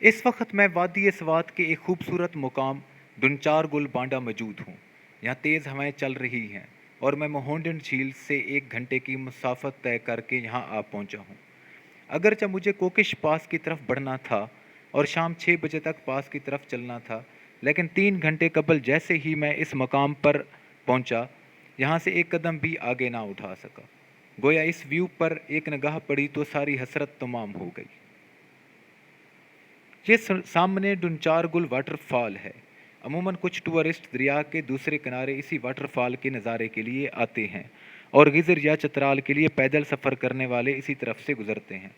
اس وقت میں وادی سوات کے ایک خوبصورت مقام ڈونچار گل بانڈا موجود ہوں. یہاں تیز ہوائیں چل رہی ہیں اور میں مہوڈنڈ جھیل سے 1 گھنٹے کی مسافت طے کر کے یہاں آ پہنچا ہوں. اگرچہ مجھے کوکش پاس کی طرف بڑھنا تھا اور شام 6 بجے تک پاس کی طرف چلنا تھا، لیکن 3 گھنٹے قبل جیسے ہی میں اس مقام پر پہنچا، یہاں سے ایک قدم بھی آگے نہ اٹھا سکا. گویا اس ویو پر ایک نگاہ پڑی تو ساری حسرت تمام ہو گئی. یہ سامنے ڈونچار گل واٹر فال ہے. عموماً کچھ ٹورسٹ دریا کے دوسرے کنارے اسی واٹر فال کے نظارے کے لیے آتے ہیں اور غزر یا چترال کے لیے پیدل سفر کرنے والے اسی طرف سے گزرتے ہیں.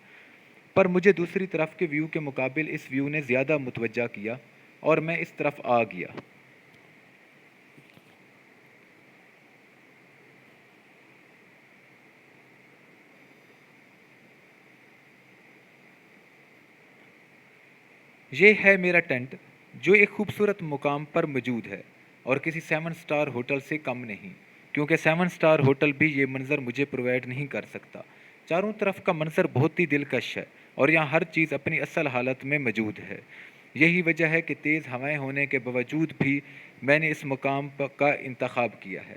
پر مجھے دوسری طرف کے ویو کے مقابل اس ویو نے زیادہ متوجہ کیا اور میں اس طرف آ گیا. یہ ہے میرا ٹینٹ جو ایک خوبصورت مقام پر موجود ہے اور کسی 7 اسٹار ہوٹل سے کم نہیں، کیونکہ 7 اسٹار ہوٹل بھی یہ منظر مجھے پرووائڈ نہیں کر سکتا. چاروں طرف کا منظر بہت ہی دلکش ہے اور یہاں ہر چیز اپنی اصل حالت میں موجود ہے. یہی وجہ ہے کہ تیز ہوائیں ہونے کے باوجود بھی میں نے اس مقام کا انتخاب کیا ہے.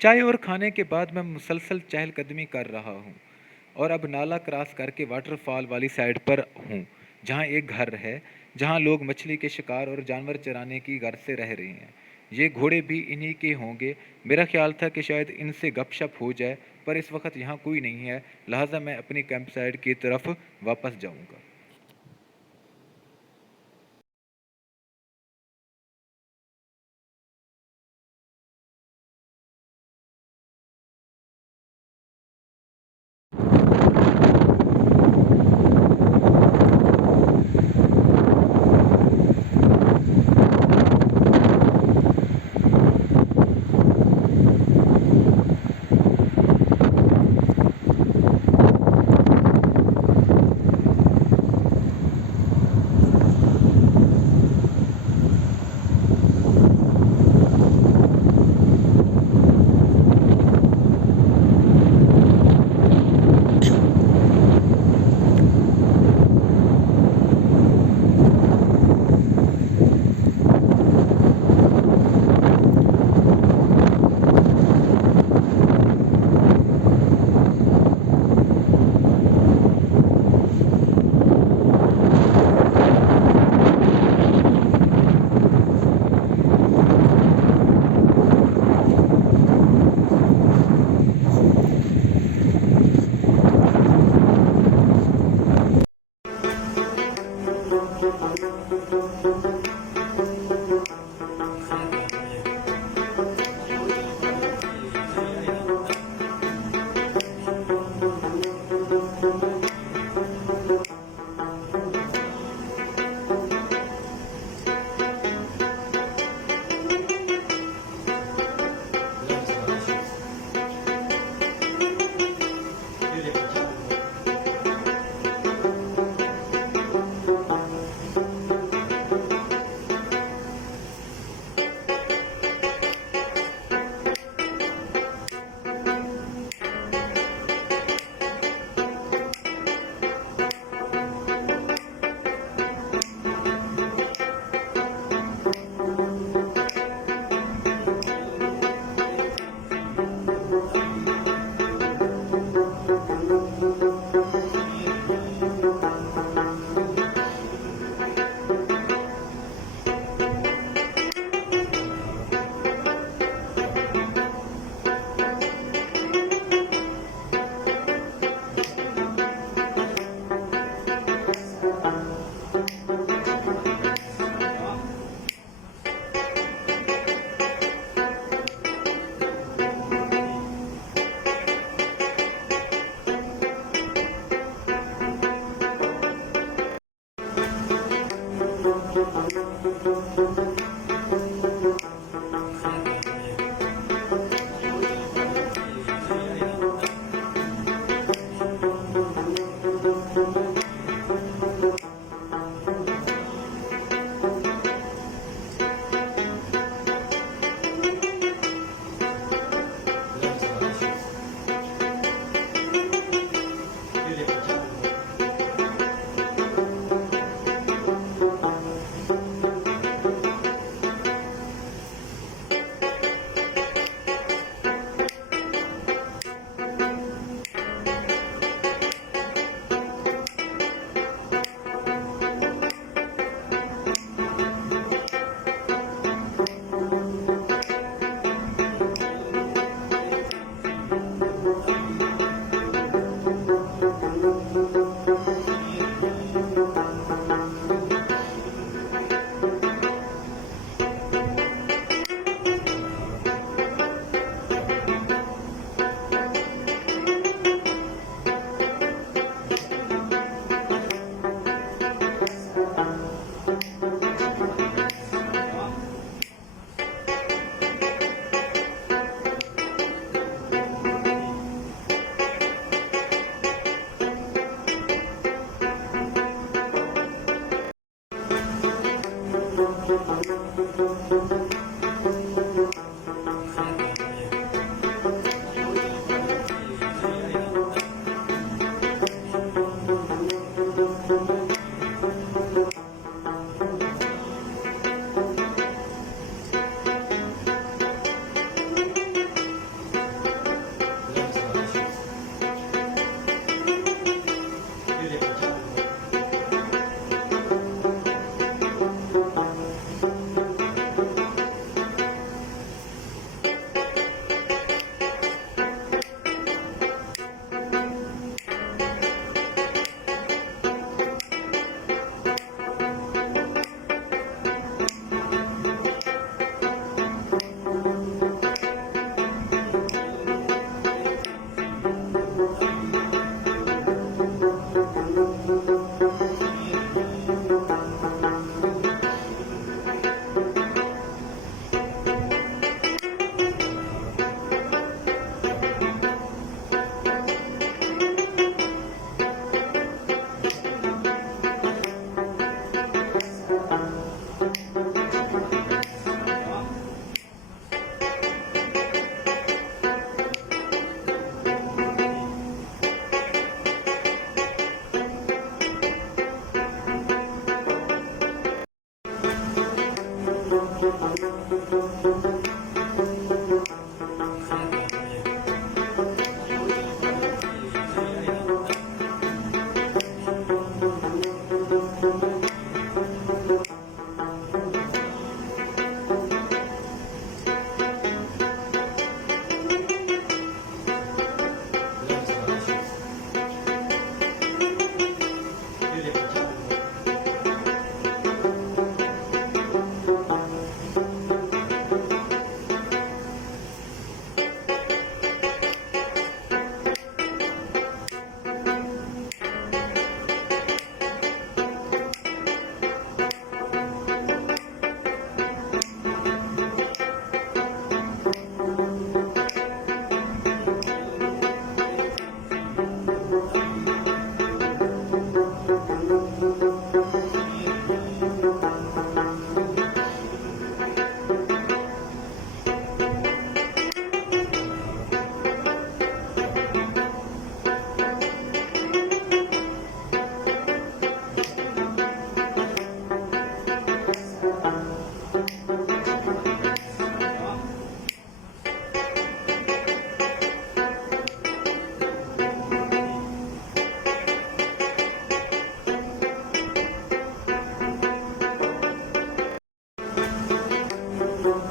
چائے اور کھانے کے بعد میں مسلسل چہل قدمی کر رہا ہوں اور اب نالا کراس کر کے واٹر فال والی سائڈ پر ہوں، جہاں ایک گھر ہے جہاں لوگ مچھلی کے شکار اور جانور چرانے کی غرض سے رہ رہے ہیں. یہ گھوڑے بھی انہی کے ہوں گے. میرا خیال تھا کہ شاید ان سے گپ شپ ہو جائے، پر اس وقت یہاں کوئی نہیں ہے، لہٰذا میں اپنی کیمپ سائٹ کی طرف واپس جاؤں گا.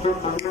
Thank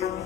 you.